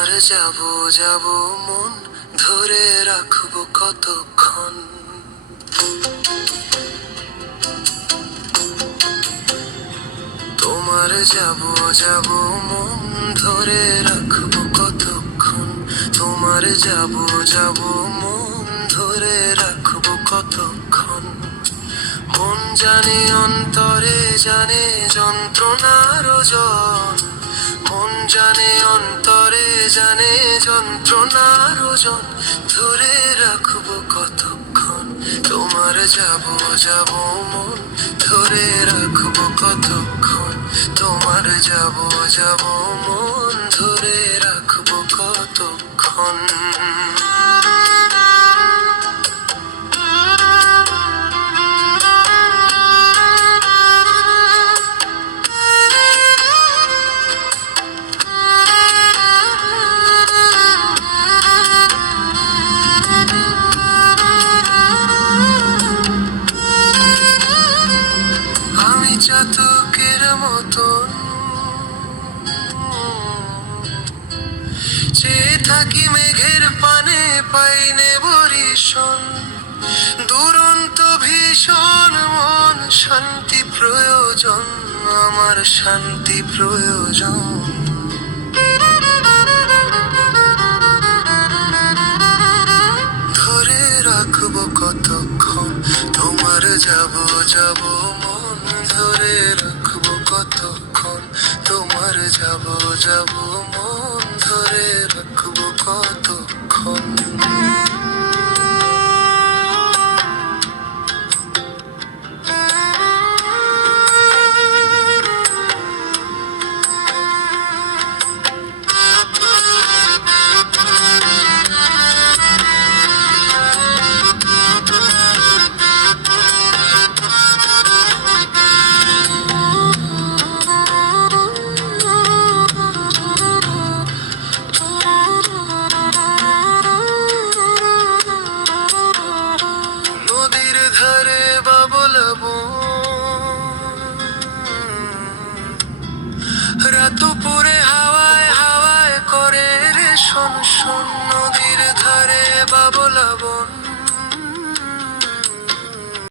তোমার যাব যাব মন ধরে রাখবো কতক্ষণ। তোমার যাব যাব মন ধরে রাখবো কতক্ষণ। তোমার যাব যাব মন ধরে রাখবো কতক্ষণ। মন জানে অন্তরে জানে যন্ত্রণার ওজন। মন জানে অন্তরে জানে যন্ত্রণার ওজন। ধরে রাখবো কতক্ষণ। তোমার যাব যাব মন ধরে রাখবো কতক্ষণ। তোমার যাব যাব মন ধরে রাখবো কতক্ষণ। আমি চাতকের মতন চেয়ে থাকি মেঘের পানে, পাইনে বরিশন। দুরন্ত ভীষণ মন শান্তি প্রয়োজন, আমার শান্তি প্রয়োজন। ধরে রাখবো কতক্ষণ। তোমার যাব যাব মন ধরে রাখবো কতক্ষণ। তোমার যাব যাব মন ধরে রাখবো কতক্ষণ।